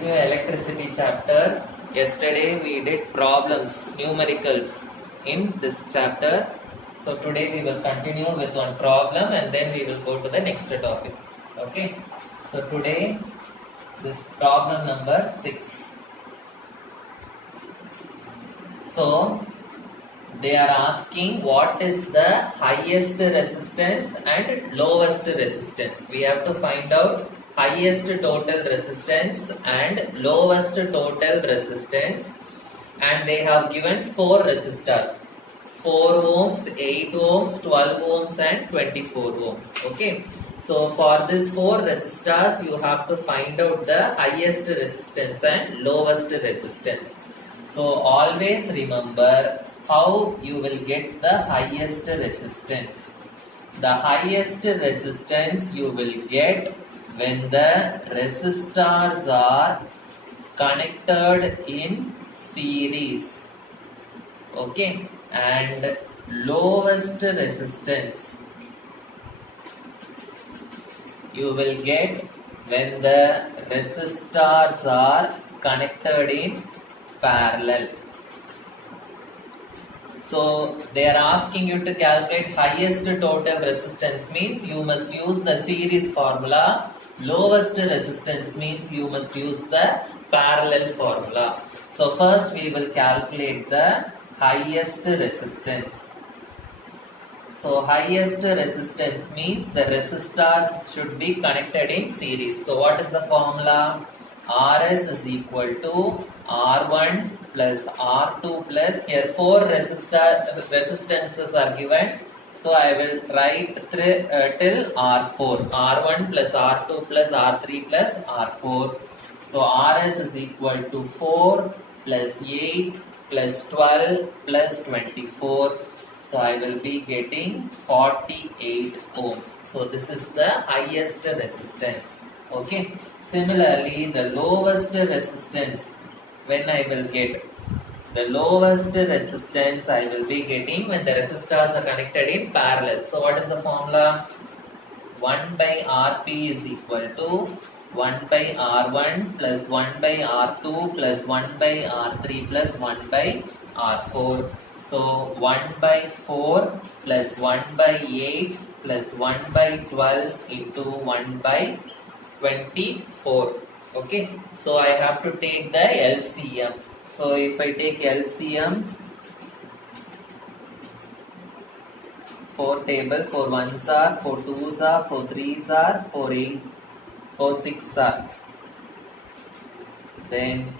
continue electricity chapter. Yesterday we did problems, numericals in this chapter. So today we will continue with one problem and then we will go to the next topic. Okay. So today this problem number 6. So they are asking what is the highest resistance and lowest resistance. We have to find out highest total resistance and lowest total resistance, and they have given 4 resistors: 4 ohms, 8 ohms, 12 ohms and 24 ohms. Okay, so for this 4 resistors you have to find out the highest resistance and lowest resistance. So always remember how you will get the highest resistance. The highest resistance you will get when the resistors are connected in series. Okay, and lowest resistance you will get when the resistors are connected in parallel. So they are asking you to calculate highest total resistance, means you must use the series formula. Lowest resistance means you must use the parallel formula. So first we will calculate the highest resistance. So highest resistance means the resistors should be connected in series. So what is the formula? Rs is equal to R1 plus R2 plus, here 4 resistances are given. So I will write till R4. R1 plus R2 plus R3 plus R4. So Rs is equal to 4 plus 8 plus 12 plus 24. So I will be getting 48 ohms. So this is the highest resistance. Okay. Similarly, the lowest resistance, when I will get the lowest resistance, I will be getting when the resistors are connected in parallel. So what is the formula? 1 by Rp is equal to 1 by R1 plus 1 by R2 plus 1 by R3 plus 1 by R4. So 1 by 4 plus 1 by 8 plus 1 by 12 into 1 by 24. Okay, so I have to take the LCM. So if I take LCM, 4 table, 4 1s are, 4 2s are, 4 3s are, 4 8, 4 6 are. Then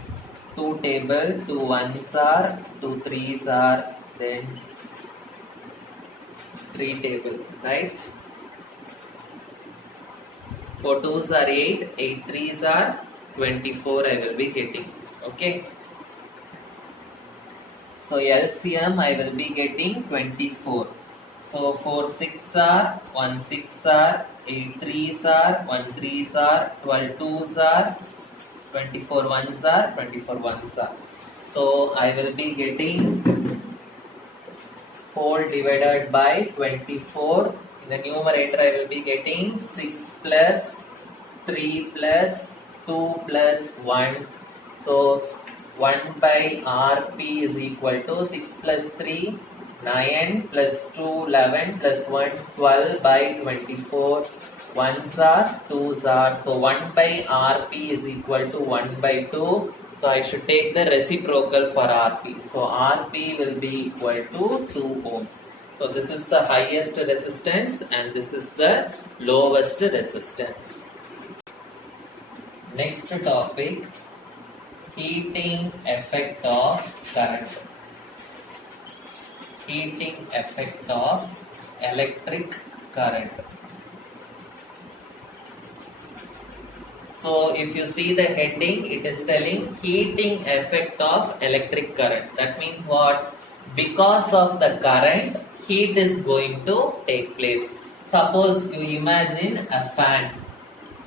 2 table, 2 1s are, 2 3s are, then 3 table, right? 4 2s are 8, 8 3s are 24 I will be getting. Okay. So LCM I will be getting 24. So 4 6 are, 1 6 are, 8 3s are, 1 3s are, 12 2s are, 24 1s are, 24 1s are. So I will be getting whole divided by 24. In the numerator I will be getting 6 plus 3 plus 2 plus 1. So 1 by Rp is equal to 6 plus 3 9 plus 2 11 plus 1 12 by 24. 1s are, 2s are. So 1 by Rp is equal to 1 by 2. So I should take the reciprocal for Rp. So Rp will be equal to 2 ohms. So this is the highest resistance and this is the lowest resistance. Next topic, heating effect of current. Heating effect of electric current. So if you see the heading, it is telling heating effect of electric current. That means what? Because of the current, heat is going to take place. Suppose you imagine a fan.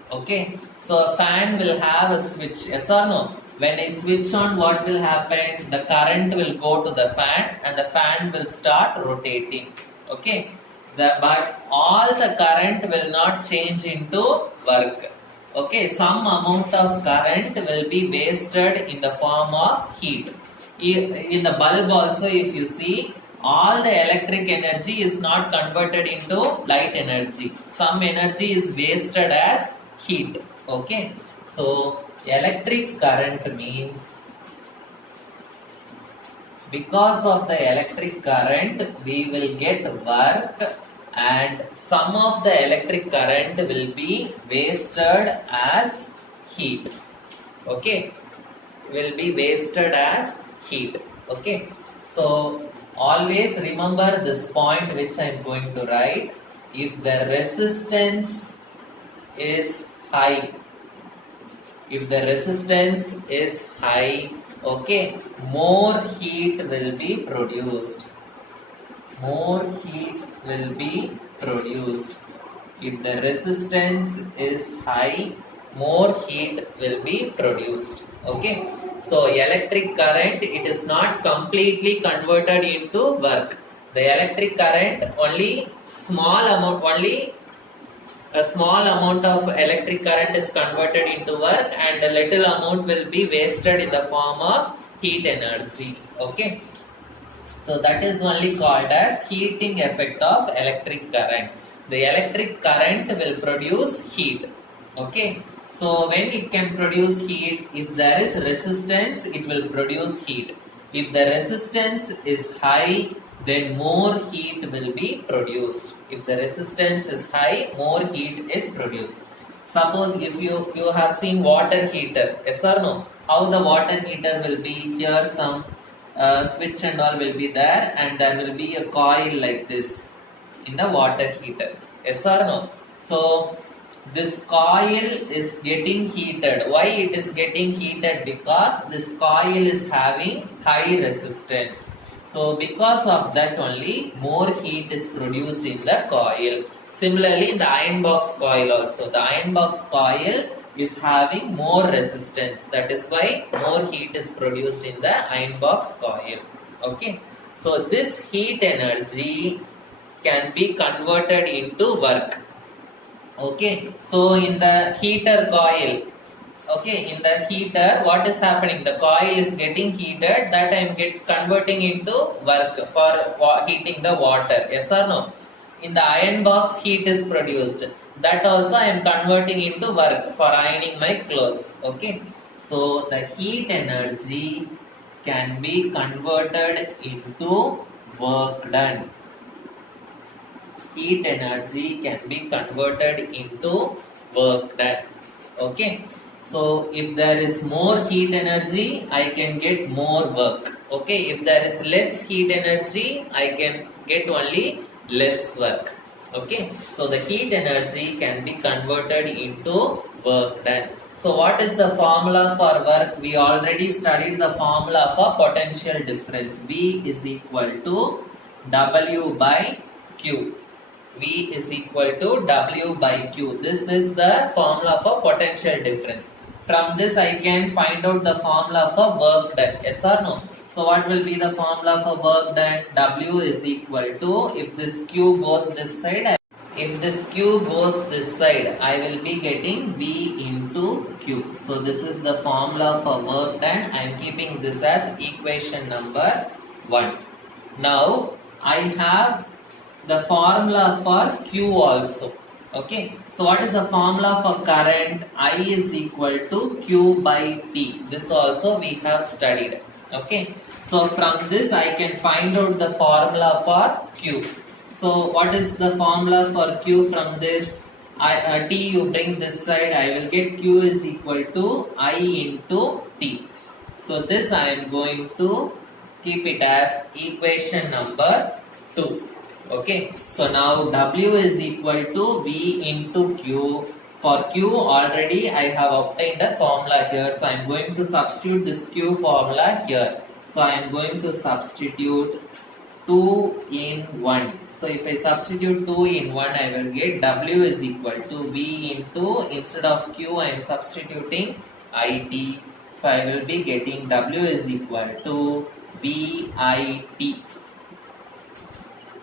Okay, so a fan will have a switch, yes or no? When I switch on, what will happen? The current will go to the fan and the fan will start rotating. Okay, but all the current will not change into work. Okay, some amount of current will be wasted in the form of heat. In the bulb also, if you see, all the electric energy is not converted into light energy. Some energy is wasted as heat. Okay, so electric current means because of the electric current we will get work, and some of the electric current will be wasted as heat. Okay, will be wasted as heat. Okay, so always remember this point which I am going to write. If the resistance is high, if the resistance is high, okay, more heat will be produced. More heat will be produced. If the resistance is high, more heat will be produced. Okay, so electric current, it is not completely converted into work. The electric current only a small amount of electric current is converted into work, and a little amount will be wasted in the form of heat energy. Okay, so that is only called as heating effect of electric current. The electric current will produce heat. Okay, so when it can produce heat, if there is resistance, it will produce heat. If the resistance is high, then more heat will be produced. If the resistance is high, more heat is produced. Suppose if you have seen water heater, yes or no? How the water heater will be? Here some switch and all will be there, and there will be a coil like this in the water heater, yes or no? So this coil is getting heated. Why it is getting heated? Because this coil is having high resistance. So because of that only more heat is produced in the coil. Similarly in the iron box coil also, the iron box coil is having more resistance. That is why more heat is produced in the iron box coil. Okay, so this heat energy can be converted into work. Okay, so in the heater coil, okay, in the heater what is happening? The coil is getting heated, that I am converting into work for heating the water, yes or no? In the iron box heat is produced, that also I am converting into work for ironing my clothes. Okay, so the heat energy can be converted into work done. Heat energy can be converted into work done. Okay, so if there is more heat energy, I can get more work. Okay, if there is less heat energy, I can get only less work. Okay, so the heat energy can be converted into work done. So what is the formula for work? We already studied the formula for potential difference. V is equal to W by Q. V is equal to W by Q. This is the formula for potential difference. From this I can find out the formula for work done. Yes or no? So what will be the formula for work done? W is equal to, if this Q goes this side, if this Q goes this side, I will be getting V into Q. So this is the formula for work done. I am keeping this as equation number 1. Now I have the formula for Q also. Okay, so what is the formula for current? I is equal to Q by T. This also we have studied. Okay, so from this I can find out the formula for Q. So what is the formula for Q from this? T you bring this side, I will get Q is equal to I into T. So this I am going to keep it as equation number 2. Okay, so now W is equal to V into Q. For Q already I have obtained a formula here, so I am going to substitute this Q formula here. So I am going to substitute 2 in 1. So if I substitute 2 in 1, I will get W is equal to V into, instead of Q I am substituting IT. So I will be getting W is equal to VIT.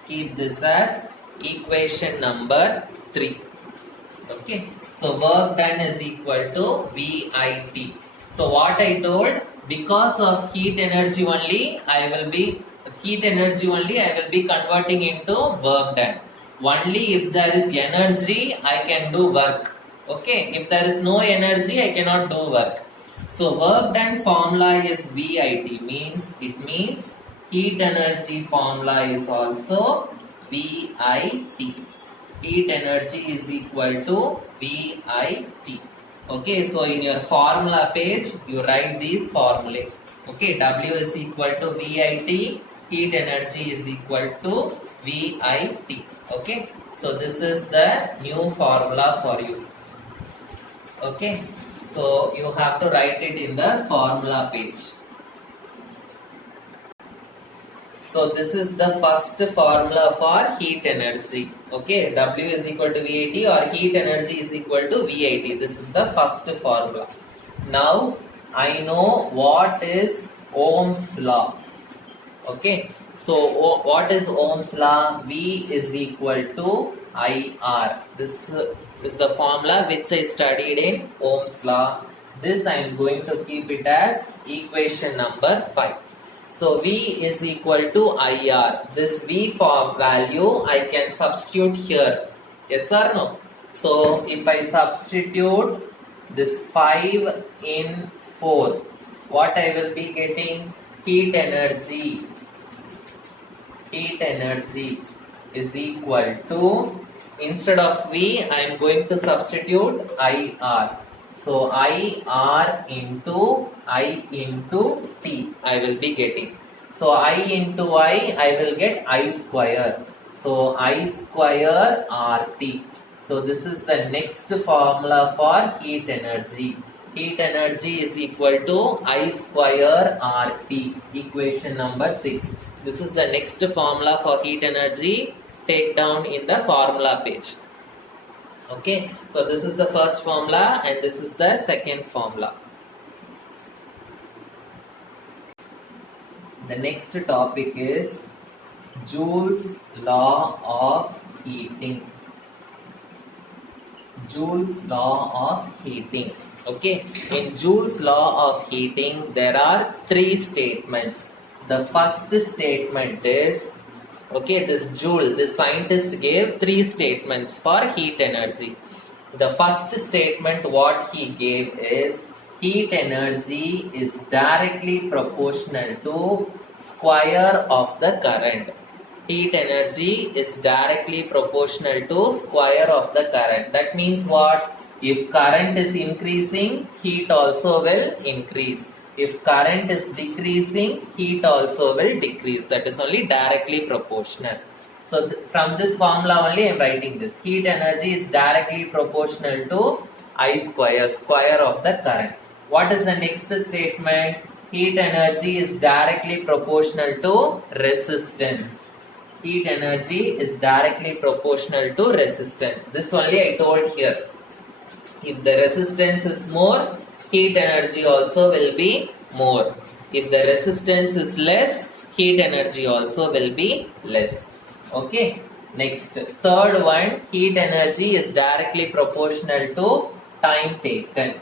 Keep this as equation number 3. Okay, So work done is equal to VIT. So what I told, because of heat energy only, I will be converting into work done. Only if there is energy, I can do work. Okay, if there is no energy, I cannot do work. So work done formula is VIT, means heat energy formula is also VIT. Heat energy is equal to VIT. Okay, so in your formula page, you write these formulae. Okay, W is equal to VIT, heat energy is equal to VIT. Okay, so this is the new formula for you. Okay, so you have to write it in the formula page. So this is the first formula for heat energy. Okay, W is equal to VIT or heat energy is equal to VIT. This is the first formula. Now I know what is Ohm's law. Okay, so what is Ohm's law? V is equal to IR. This is the formula which I studied in Ohm's law. This I am going to keep it as equation number 5. So V is equal to IR. This V form value I can substitute here. Yes or no? So if I substitute this 5 in 4, what I will be getting? Heat energy is equal to, instead of V I am going to substitute IR. So IR into I into T I will be getting. So I into I will get I square. So I square RT. So this is the next formula for heat energy. Heat energy is equal to I square RT. Equation number 6. This is the next formula for heat energy. Take down in the formula page. Okay, so this is the first formula and this is the second formula. The next topic is Joules law of heating. Joules law of heating. Okay, in Joules law of heating there are 3 statements. The first statement is, okay, this Joule, the scientist gave 3 statements for heat energy. The first statement what he gave is heat energy is directly proportional to square of the current. Heat energy is directly proportional to square of the current. That means what? If current is increasing, heat also will increase. If current is decreasing, heat also will decrease. That is only directly proportional. So from this formula only I am writing this. Heat energy is directly proportional to I square of the current. What is the next statement? Heat energy is directly proportional to resistance. Heat energy is directly proportional to resistance. This only I told here. If the resistance is more, heat energy also will be more. If the resistance is less, heat energy also will be less. Okay. Next, third one, heat energy is directly proportional to time taken.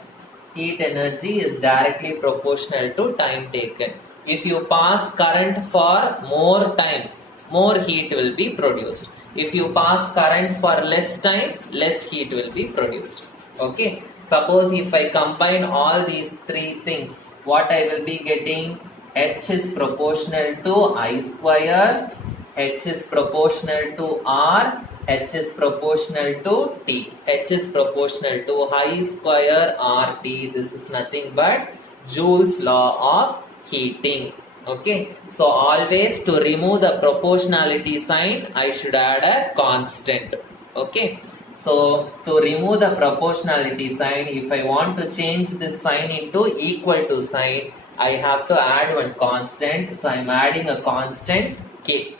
Heat energy is directly proportional to time taken. If you pass current for more time, more heat will be produced. If you pass current for less time, less heat will be produced. Okay. Suppose if I combine all these 3 things, what I will be getting? H is proportional to I square, H is proportional to R, H is proportional to T. H is proportional to I square RT. This is nothing but Joule's law of heating. Okay. So always to remove the proportionality sign, I should add a constant. Okay. So to remove the proportionality sign, if I want to change this sign into equal to sign, I have to add one constant. So I am adding a constant K.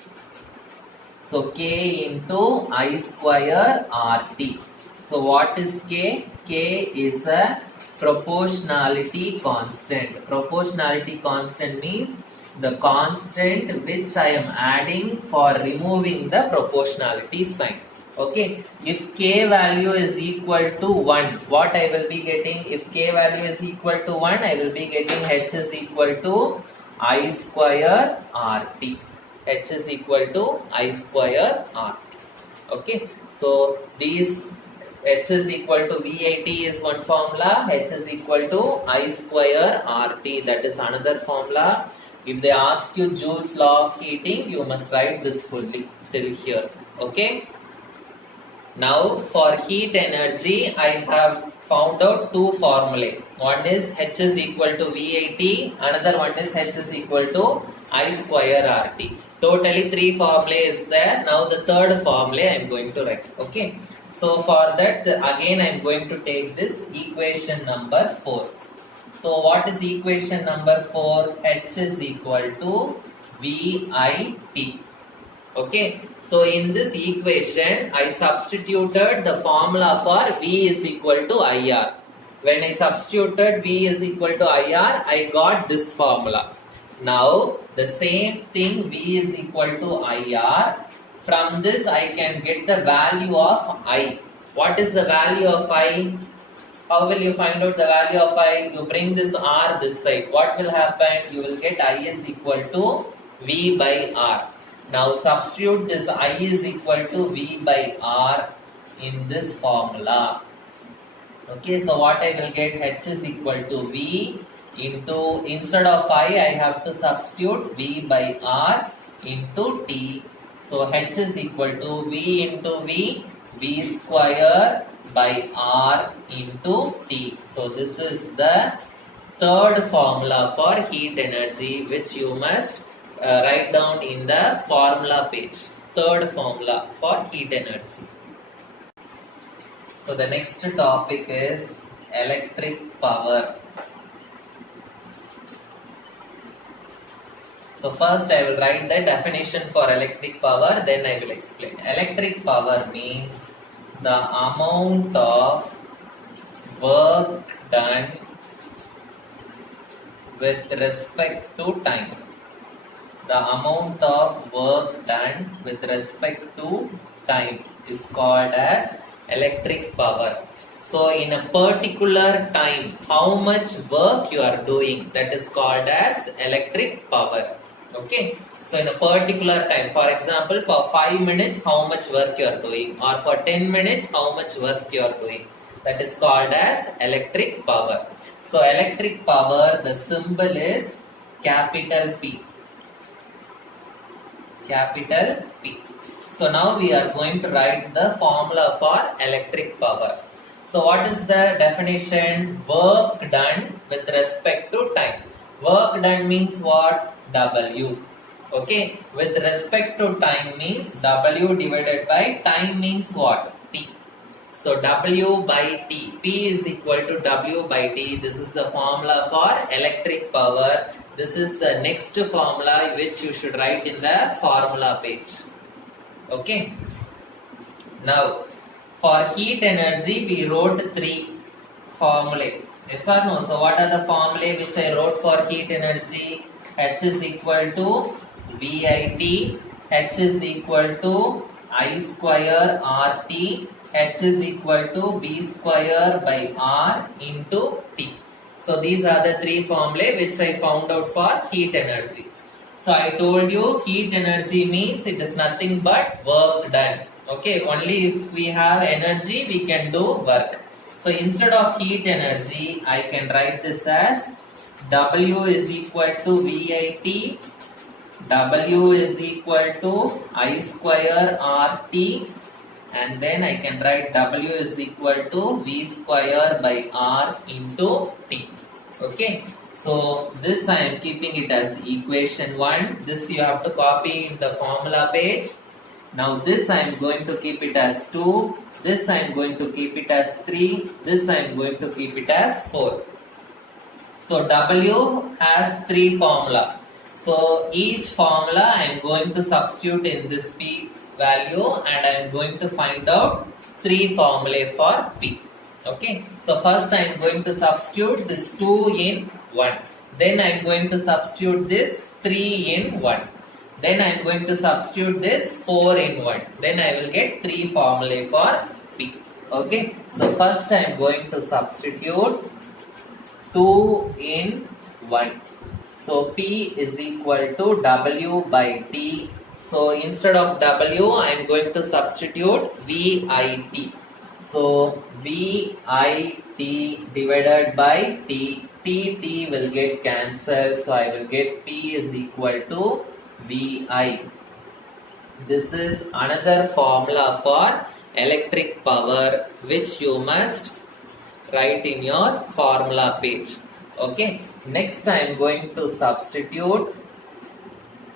So K into I square RT. So what is K? K is a proportionality constant. Proportionality constant means the constant which I am adding for removing the proportionality sign. Okay, if k value is equal to 1, what I will be getting? If k value is equal to 1, I will be getting h is equal to I square RT. H is equal to I square RT. Okay, so these H is equal to VAT is one formula, H is equal to I square RT, that is another formula. If they ask you Joule's law of heating, you must write this fully till here. Okay. Now for heat energy, I have found out two formulae. One is H is equal to VAT, another one is H is equal to I square RT. Totally three formulae is there. Now the third formula I am going to write. Okay. So for that again I am going to take this equation number 4. So what is equation number 4? H is equal to VIT. Okay, so in this equation, I substituted the formula for V is equal to IR. When I substituted V is equal to IR, I got this formula. Now, the same thing V is equal to IR. From this, I can get the value of I. What is the value of I? How will you find out the value of I? You bring this R this side. What will happen? You will get I is equal to V by R. Now substitute this I is equal to V by R in this formula. Okay, so what I will get? H is equal to V into, instead of I have to substitute V by R into T. So H is equal to V into V square by R into T. So this is the third formula for heat energy, which you must write down in the formula page. Third formula for heat energy. So the next topic is electric power. So first I will write the definition for electric power, then I will explain. Electric power means the amount of work done with respect to time. The amount of work done with respect to time is called as electric power. So in a particular time, how much work you are doing, that is called as electric power. Okay. So in a particular time, for example, for 5 minutes, how much work you are doing, or for 10 minutes, how much work you are doing, that is called as electric power. So electric power, the symbol is capital P. Capital P. So now we are going to write the formula for electric power. So what is the definition? Work done with respect to time. Work done means what? W. Okay. With respect to time means W divided by time means what? T. So W by T. P is equal to W by T. This is the formula for electric power. This is the next formula which you should write in the formula page. Okay. Now, for heat energy, we wrote 3 formulae. Yes or no? So, what are the formulae which I wrote for heat energy? H is equal to VIT, H is equal to I square RT, H is equal to V square by R into T. So these are the 3 formulae which I found out for heat energy. So I told you heat energy means it is nothing but work done. Okay, only if we have energy we can do work. So instead of heat energy, I can write this as W is equal to VIT, W is equal to I square RT, and then I can write W is equal to V square by R into T. Okay, so this I am keeping it as equation 1. This you have to copy in the formula page. Now this I am going to keep it as 2. This I am going to keep it as 3. This I am going to keep it as 4. So W has 3 formula. So each formula I am going to substitute in this P value and I am going to find out 3 formulae for P. Okay. So first I am going to substitute this 2 in 1. Then I am going to substitute this 3 in 1. Then I am going to substitute this 4 in 1. Then I will get 3 formulae for P. Okay. So first I am going to substitute 2 in 1. So P is equal to W by T. So instead of W, I am going to substitute VIT. So VIT divided by T. T will get cancelled. So I will get P is equal to VI. This is another formula for electric power which you must write in your formula page. Okay. Next I am going to substitute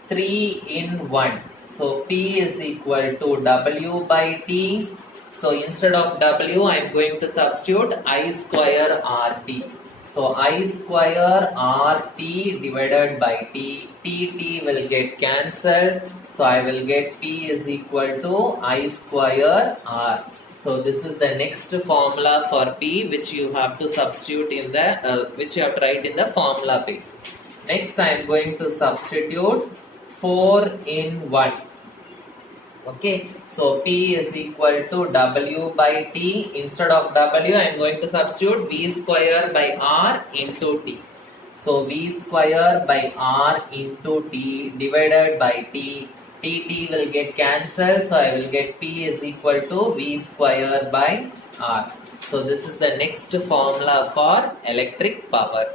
3 in 1. So P is equal to W by T. So instead of W I am going to substitute I square RT. So I square RT divided by T. T will get cancelled. So I will get P is equal to I square R. So this is the next formula for P which you have to substitute in the which you have to write in the formula page. Next I am going to substitute 4 in 1. Okay, so P is equal to W by T. Instead of W, I am going to substitute V square by R into T. So V square by R into T divided by T. T will get cancelled. So I will get P is equal to V square by R. So this is the next formula for electric power.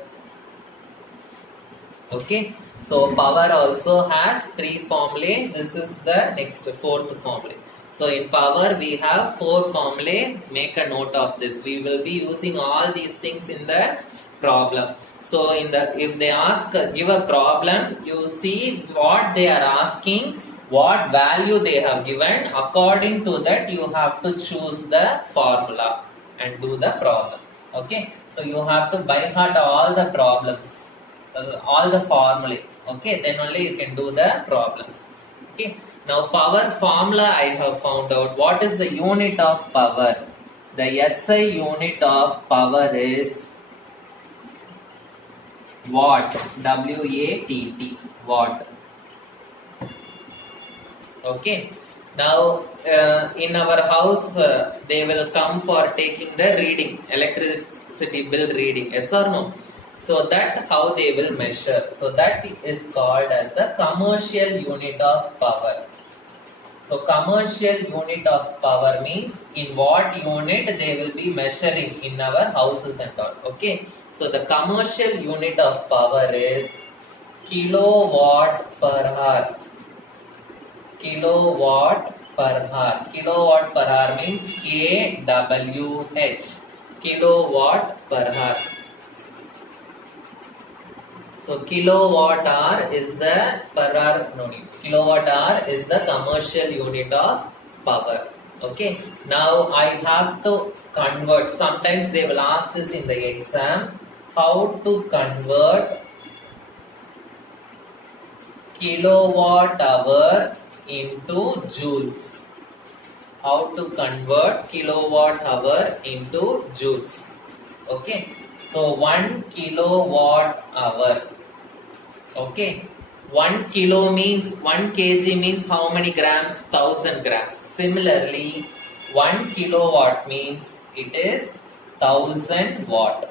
Okay. So power also has 3 formulae. This is the next 4th formula. So in power we have 4 formulae. Make a note of this. We will be using all these things in the problem. So if they ask give a problem, you see what they are asking, what value they have given. According to that you have to choose the formula and do the problem. Okay. So you have to by heart all the problems. All the formulae. Okay, then only you can do the problems. Okay, now power formula I have found out. What is the unit of power? The SI unit of power is watt. W-A-T-T. Watt. Okay, now in our house they will come for taking the reading, electricity bill reading. Yes or no? So that how they will measure. So that is called as the commercial unit of power. So commercial unit of power means in what unit they will be measuring in our houses and all. Okay. So the commercial unit of power is kilowatt per hour. Kilowatt per hour. Kilowatt per hour means kWh. Kilowatt per hour. So kilowatt hour is the per hour, no need. Kilowatt hour is the commercial unit of power. Okay. Now I have to convert. Sometimes they will ask this in the exam. How to convert kilowatt hour into joules. How to convert kilowatt hour into joules. Okay. So 1 kilowatt hour. Okay, 1 kilo means 1 kg means how many grams? 1000 grams. Similarly, 1 kilowatt means it is 1000 watt.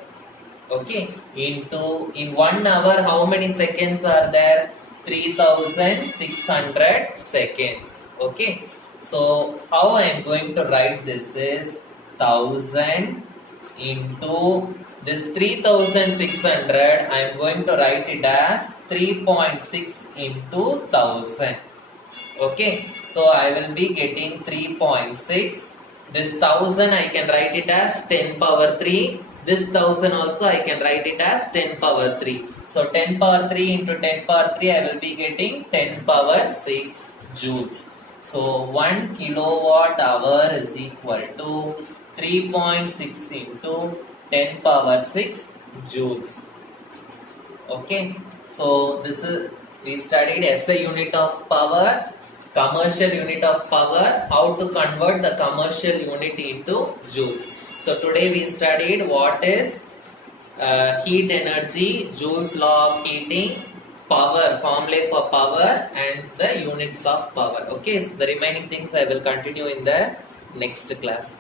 Okay, in 1 hour how many seconds are there? 3600 seconds. Okay, so how I am going to write this is 1000 into this 3600, I am going to write it as 3.6 into 1000. Okay, so I will be getting 3.6. This 1000 I can write it as 10 power 3. This 1000 also I can write it as 10 power 3. So 10 power 3 into 10 power 3 I will be getting 10 power 6 joules. So 1 kilowatt hour is equal to 3.6 into 10 power 6 joules. Okay, so this is we studied SI unit of power, commercial unit of power, how to convert the commercial unit into joules. So today we studied what is heat energy, Joule's law of heating, power, formulae for power and the units of power. Okay, so the remaining things I will continue in the next class.